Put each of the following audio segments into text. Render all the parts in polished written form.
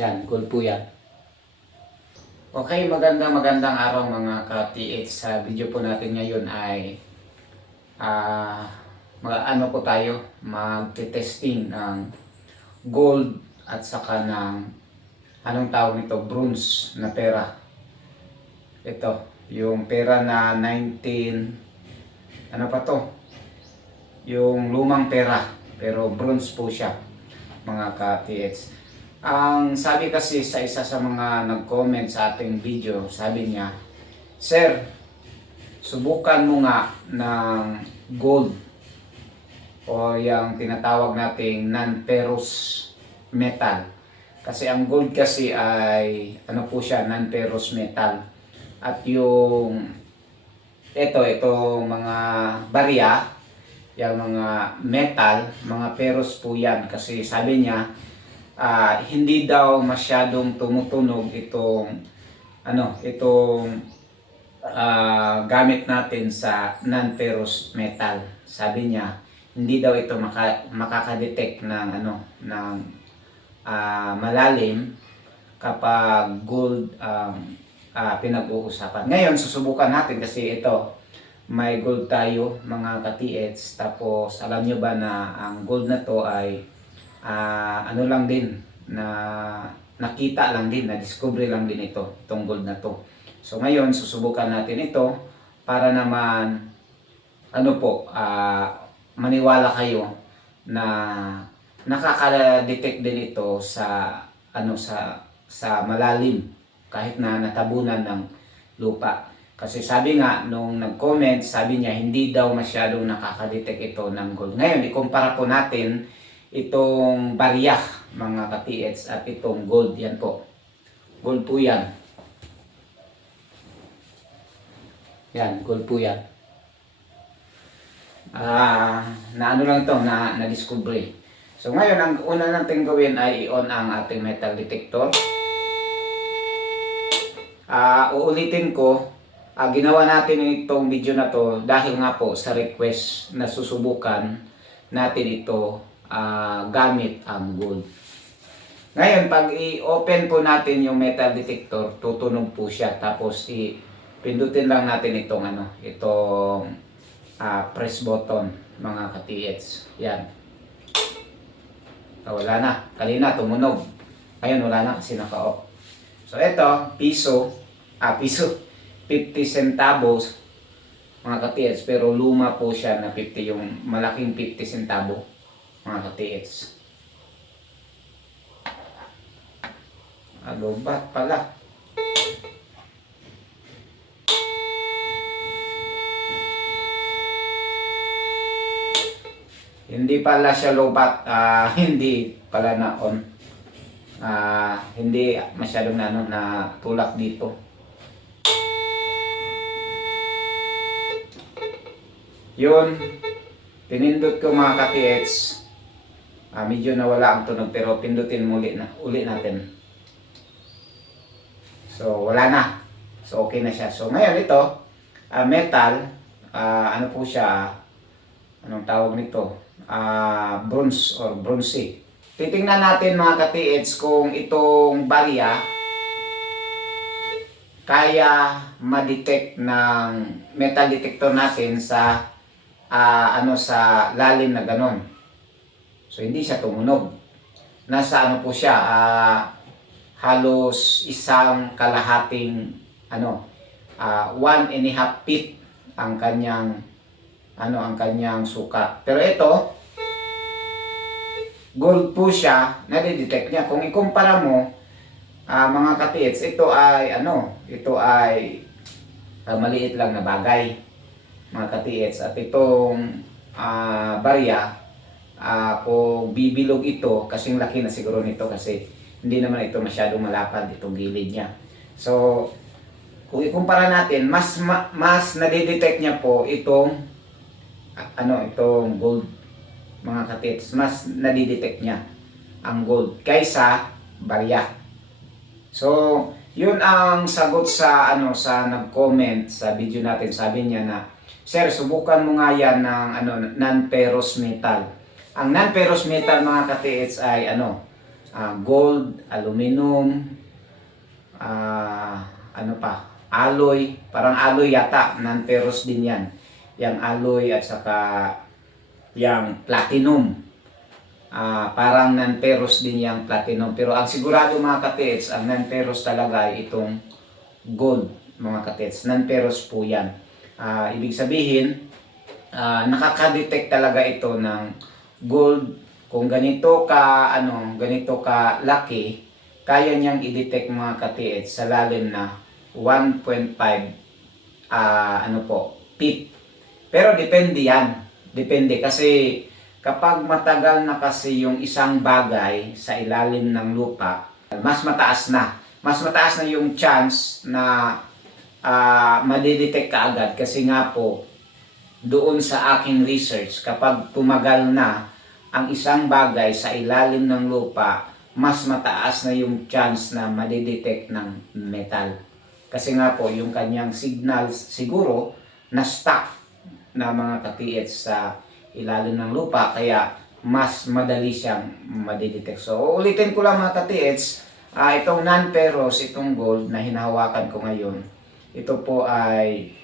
Yan, gold po yan. Okay, magandang araw mga ka-TH. Sa video po natin ngayon ay ano po tayo, mag-testing ng gold at saka ng anong tawag nito, bronze na pera. Ito, yung pera na 19, ano pa to? Yung lumang pera, pero bronze po siya mga ka-TH. Ang sabi kasi sa isa sa mga nag-comment sa ating video, sabi niya, "Sir, subukan mo nga ng gold o yung tinatawag nating non-ferrous metal." Kasi ang gold kasi ay ano po siya, non-ferrous metal. At yung itong mga barya, yung mga metal, mga ferrous po yan. Kasi sabi niya, hindi daw masyadong tumutunog itong gamit natin sa non-ferrous metal. Sabi niya, hindi daw ito makaka-detect ng malalim kapag gold pinag-uusapan. Ngayon susubukan natin kasi ito may gold tayo mga ka-TH. Tapos alam nyo ba na ang gold na to ay ano lang din, na nakita lang din, na discover lang din itong gold na to. So ngayon susubukan natin ito para naman maniwala kayo na nakaka-detect din ito sa sa malalim kahit na natabunan ng lupa. Kasi sabi nga nung nag-comment, sabi niya hindi daw masyadong nakaka-detect ito ng gold. Ngayon ikumpara po natin itong barya mga ka-TH at itong gold. Yan po, gold po yan. Yan, gold po yan. Na ano lang ito, na-discover. So ngayon ang una natin gawin ay i-on ang ating metal detector. Uulitin ko, ginawa natin itong video na to dahil nga po sa request na susubukan natin ito gamit ang gold. Ngayon, pag i-open po natin yung metal detector, tutunog po siya. Tapos pindutin lang natin itong press button mga ka-TH. Yan. Wala na. Kanina tumunog. Ngayon wala na kasi naka-off. So ito, piso 50 centavos mga ka-TH, pero luma po siya na 50, yung malaking 50 centavo mga ka-TH. Lobat pala. Hindi pala siya lobat, hindi pala na on. Hindi masyadong na tulak dito. Yun, pinindot ko mga ka-TH. Medyo nawala ang tunog pero pindutin uli natin. So wala na. So okay na siya. So ngayon ito, metal, ano po siya, anong tawag nito? Bronze or bronze. Titingnan natin mga ka-TH kung itong barya kaya ma-detect ng metal detector natin sa sa lalim na ganon. So hindi siya tumunog. Nasa ano po siya, halos isang kalahating 1.5 feet ang kanyang sukat. Pero ito gold po siya, nade-detect niya. Kung ikumpara mo mga ka-TH, ito ay maliit lang na bagay mga ka-TH. At itong barya, kung bibilog ito, kasing laki na siguro nito kasi hindi naman ito masyadong malapad itong gilid niya. So kung ikumpara natin, mas nade-detect niya po itong gold mga ka-TH. Mas nade-detect niya ang gold kaysa barya. So yun ang sagot sa nag-comment sa video natin. Sabi niya na, "Sir, subukan mo nga yan ng non-ferrous metal." Ang non-ferrous metal mga ka-TH ay gold, aluminum, ano pa, alloy, parang alloy yata, non-ferrous din yan. Yang alloy at saka yang platinum. Parang non-ferrous din yung platinum. Pero ang sigurado mga katits, ang non-ferrous talaga ay itong gold mga katits. Non-ferrous po yan. Ibig sabihin, nakaka-detect talaga ito ng gold. Kung ganito ka, ganito ka laki, kaya niyang i-detect mga katits sa lalim na 1.5 feet. Pero depende yan. Depende kasi kapag matagal na kasi yung isang bagay sa ilalim ng lupa, mas mataas na. Mas mataas na yung chance na madidetect ka agad. Kasi nga po, doon sa aking research, kapag tumagal na ang isang bagay sa ilalim ng lupa, mas mataas na yung chance na madidetect ng metal. Kasi nga po, yung kanyang signals siguro na stuck na mga katiits sa ilalim ng lupa, kaya mas madali siyang madidetect. So, ulitin ko lang mga katiits, itong non-ferrous, itong gold na hinahawakan ko ngayon, ito po ay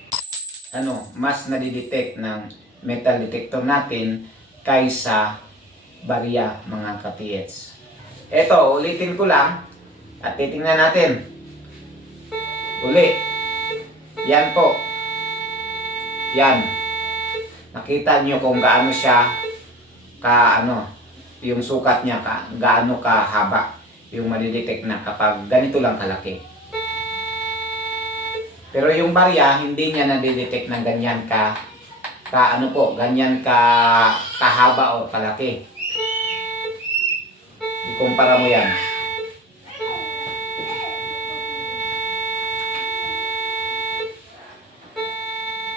mas nadidetect ng metal detector natin kaysa barya mga katiits. Ito, ulitin ko lang at titingnan natin. Uli. Yan po. Yan. Nakita nyo kung gaano siya yung sukat niya, gaano kahaba yung madidetect na kapag ganito lang kalaki. Pero yung barya, hindi niya nadidetect ng ganyan ganyan kahaba o kalaki. Ikumpara mo yan.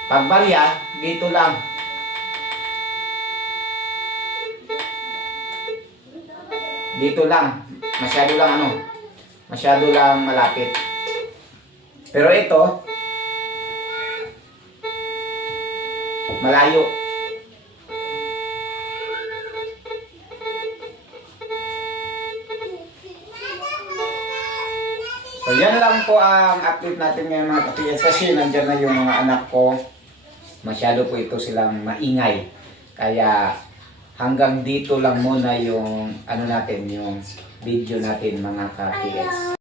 Pag barya, dito lang. Dito lang. Masyado lang malapit. Pero ito, malayo. So yan lang po ang update natin ngayon mga katiits, kasi nandyan na yung mga anak ko. Masyado po ito silang maingay. Kaya hanggang dito lang muna yung yung video natin mga katiits.